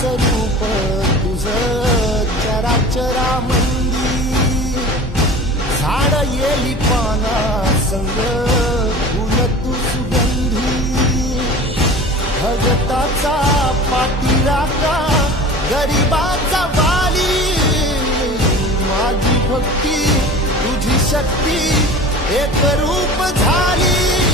स्वरूप तुझं चराचरामंदी झाड येली पाना संग फुल तू सुगंधी भगताचा पाठीराखा गरिबाचा वाली माझी भक्ती तुझी शक्ती एक रूप झाली